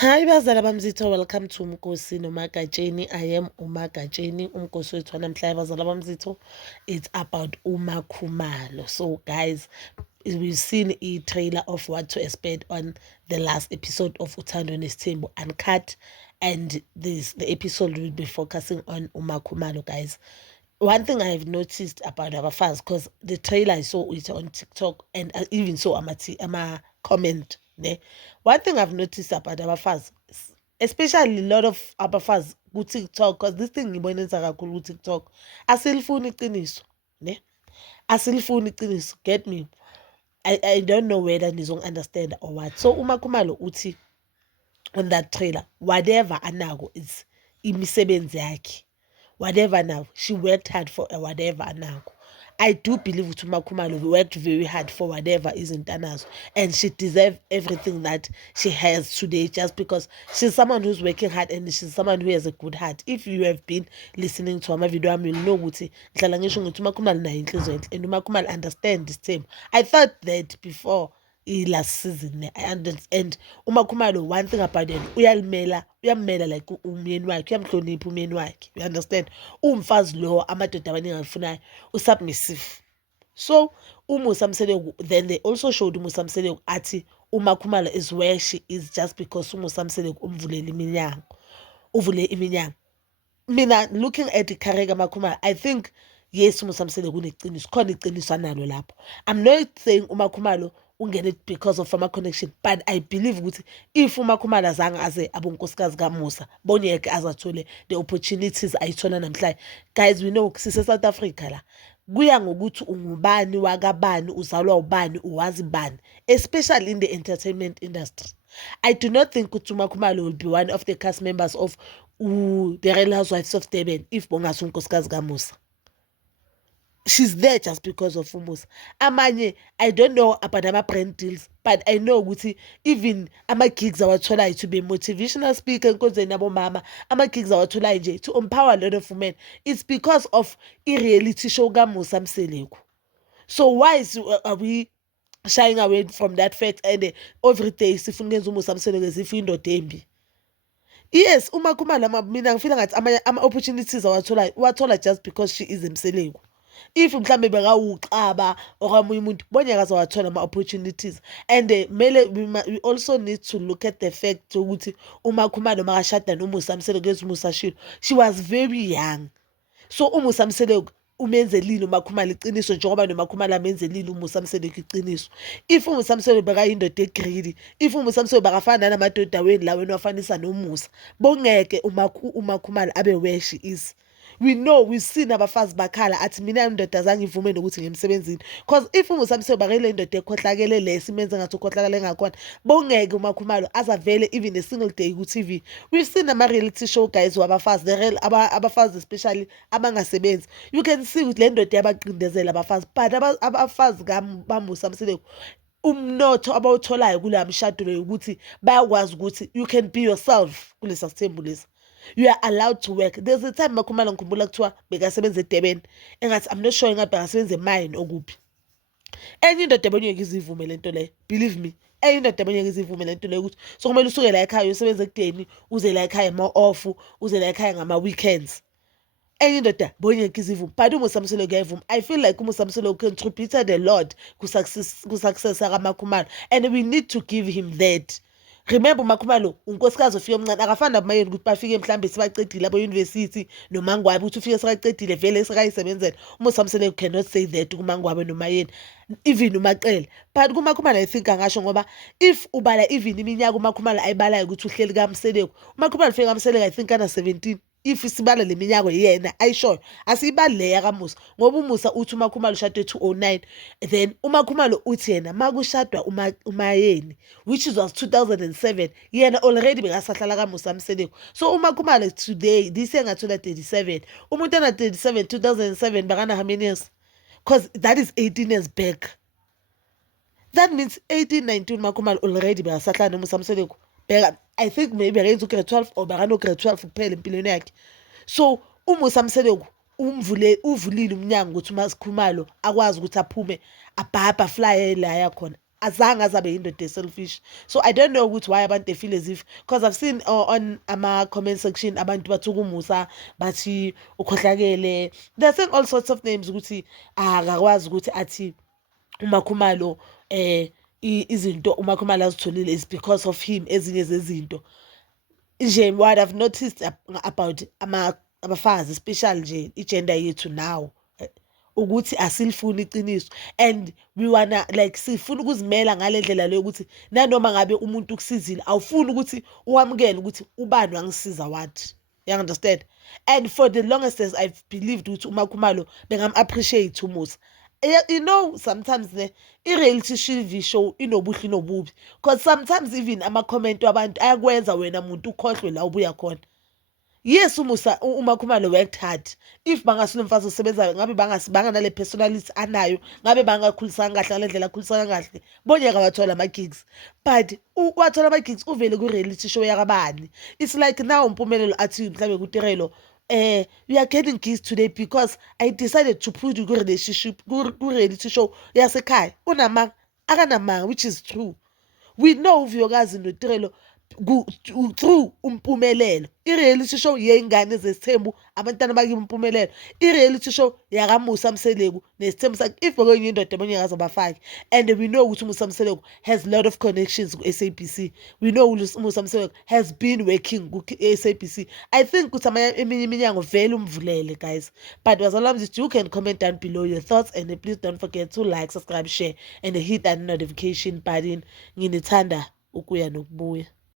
Hi bazala bamzitho, welcome to Umkosi noMagatsheni. I am uMagatsheni. Umkosi wethu wanamhlanje bazala bamzitho, it's about uMakhumalo. So guys, we've seen a trailer of what to expect on the last episode of Uthando Nesithembu Uncut, and the episode will be focusing on uMakhumalo, guys. One thing I have noticed about our fans, because the trailer I saw it on TikTok and I even saw a comment. Ne? One thing I've noticed about our fans, especially a lot of our fans ku TikTok, because this thing ngibonisa kakhulu ku TikTok, asilifuni iqiniso, ne? Asilifuni iqiniso, get me? I don't know whether nizong understand or what. So uMakhumalo uthi on that trailer, whatever anako is imisebenzi yakhe, whatever now she worked hard for whatever anako. I do believe Utumakumalo worked very hard for whatever isn't anazo, and she deserves everything that she has today just because she's someone who's working hard and she's someone who has a good heart. If you have been listening to my video, you'll know ukuthi ngihlala ngisho ukuthi uMakhumalo nayo inhliziyo enhle and uMakhumalo understand this term. I thought that before last season. And uMakhumalo, one thing about it, uyamela like umyeni wakhe, uyamhlonipha umyeni wakhe. You understand? Umfazi lo amadoda abaningi afunayo usubmissive. So uMusa Mseleku, then they also showed uMusa Mseleku athi uMakhumalo is where she is just because uMusa Mseleku umvulele iminyango. Uvule iminyango. Mina looking at Karega Makhumalo, I think yes uMusa Mseleku uneqiniso, khona iqiniso analo lapho. I'm not saying uMakhumalo ungene it because of Fama connection, but I believe ukuthi if uMakhumalo azange aze abonkosikazi kaMusa bonyeke azathole the opportunities ayithola namhlanje. Guys, we know sise South Africa la kuya ngokuthi ungubani wakabani, uzalwa ubani, uwazi bani, especially in the entertainment industry. I do not think ukuthi uMakhumalo will be one of the cast members of the Real Housewives of Durban if bongasi unkosikazi kaMusa. She's there just because of Umusa. Amanye, I don't know about ama brand deals, but I know ukuthi even ama gigs awatholayo to be motivational speaker enkonzweni yabo mama, ama gigs awatholayo nje to empower a lot of women, it's because of i-reality show kaMusa Mseleku. So why are we shying away from that fact and every day sifuna ukwenza uMusa Mseleku as if indoda embi? Yes, uMakhumalo mina ngifila ngathi ama-opportunities wathola just because she is Mseleku. If mhlambe bekawuxaba okamunye umuntu bonyaka azawathola ama-opportunities. And we also need to look at the fact ukuthi uMakhumalo makashada noMusa Mseleku, as Musa shilo, she was very young. So uMusa Mseleku umenzelile uMakhumalo iqiniso njengoba noMakhumalo amenzelile uMusa Mseleku iqiniso. If uMusa Mseleku bekayindoda egreedy, if uMusa Mseleku bakafana namadoda weni laweni wafanisa noMusa, bongeke uMakhumalo abe where she is. We know, we've seen abafazi bakhala athi mina indoda zange ivume nokuthi ngimsebenzini, because if uMusa Mseleku bakele indoda ekhohlakele le simenze ngathi ukhohlakele ngakhona, bongeke uMakhumalo azavele even a single day ku TV. We've seen ama-reality show guys wabafazi, the real abafazi especially abangasebenzi. You can see ukuthi le ndoda yabaqindezela abafazi, but abafazi baMusa Mseleku umnotho abawutholayo kula mshado lo ukuthi bayakwazi ukuthi you can be yourself kulesa sithembu lesi. You are allowed to work. There's a time Makhumalo ngikhumbula kuthiwa bekasebenza eDurban engathi I'm not sure ngabe bekasebenza emine okuphi. Enye indoda ebonyeke izivume lento le, believe me, enye indoda ebonyeke izivume lento le ukuthi so kumele usuke la ekhaya usebenza ekudeni, uze la ekhaya ma-off, uze la ekhaya ngama-weekends. Enye indoda bonyeke izivume, but uMusa Mseleku uyayivuma. I feel like uMusa Mseleku contributed a lot ku-success kaMakhumalo, and we need to give him that. Remember uMakhumalo unkosikazi ofika omncane akafani nabayeni ukuthi bafike mhlambe sibacedile abo-university noMangwabi ukuthi ufike sekacedile vele sekayisebenzela. uMusa Mseleku cannot say that kuMangwabi nomayeni, even uMaqele. But kuMakhumalo I think angasho ngoba if ubala even iminyaka uMakhumalo ayibalayo ukuthi uhleli kaMseleku, uMakhumalo ufike kaMseleku I think ana 17. If isibala leminyaka yena ayishoyo asiyibali le yakaMusa, ngoba uMusa uthi uMakhumalo ushade 2009, then uMakhumalo uthi yena makushadwa umayeni which was 2007, yena already bekasahlala kaMusa Mseleku. So uMakhumalo today this year ngathola 37, umuntu ana 37 2007 bakana how many years? Because that is 18 years back. That means 18 19 Makhumalo already bekasahlala noMusa Mseleku. I think maybe akayenza ugrade 12 or bakano grade 12 kuphela empilweni yakhe. So uMusa Mseleku uvulile umnyango ukuthi uMakhumalo akwazi ukuthi aphume abhabha fly la yakhona. azange azabe yindoda selfish. So I don't know why abantu they feel as if, because I've seen on comment section abantu bathi ukumusa bathi ukhohlakele, they're saying all sorts of names ukuthi akakwazi ukuthi athi uMakhumalo izinto uMakhumalo azitholile is because of him. Ezinye zezinto nje what I've noticed about abafazi especially nje igender yethu now ukuthi asilifuni iqiniso, and we wanna like sifuna ukuzimela ngalendlela leyo ukuthi nanoma ngabe umuntu ukusizile awufuni ukuthi uwamukele ukuthi ubani wangisiza what, you understand. And for the longest as I've believed ukuthi uMakhumalo bengam appreciate umusa. You know, sometimes i-reality TV show inobuhle inobubi, because sometimes even ama-comment wabantu ayakwenza wena muntu ukhohlwe la ubuya khona. Yes, uMakhumalo worked hard. If bangasilo mfazi osebenzayo ngabe banganale personality anayo, ngabe bangakhulisana kahle ngale ndlela akhulisana kahle, bonyaka wathola ama-gigs. But wathola ama-gigs uvele ku-reality show yakabani. It's like now Mpumelelo athi mhlawumbe kuTerelo, we are getting gigs today because I decided to put you ku-relationship ku-reality show yasekhaya. Unamanga akanamanga, which is true. We know Vuyokazi noTerelo through Umpumelelo. I-reality show yey'ngane zesithembu abantwana bakibo Umpumelelo. I-reality show yakaMusa Mseleku nesithembu sakhe. If bekwenye indoda abonyakazi abafaki, and we know ukuthi uMusa Mseleku has a lot of connections ku-SABC. We know Musa Mseleku has been working ku-SABC. I think ukuthi eminye iminyango vele umvulele, guys. But wazalami, you can comment down below your thoughts, and please don't forget to like, subscribe, share, and hit that notification button. Nginithanda ukuya nokubuya.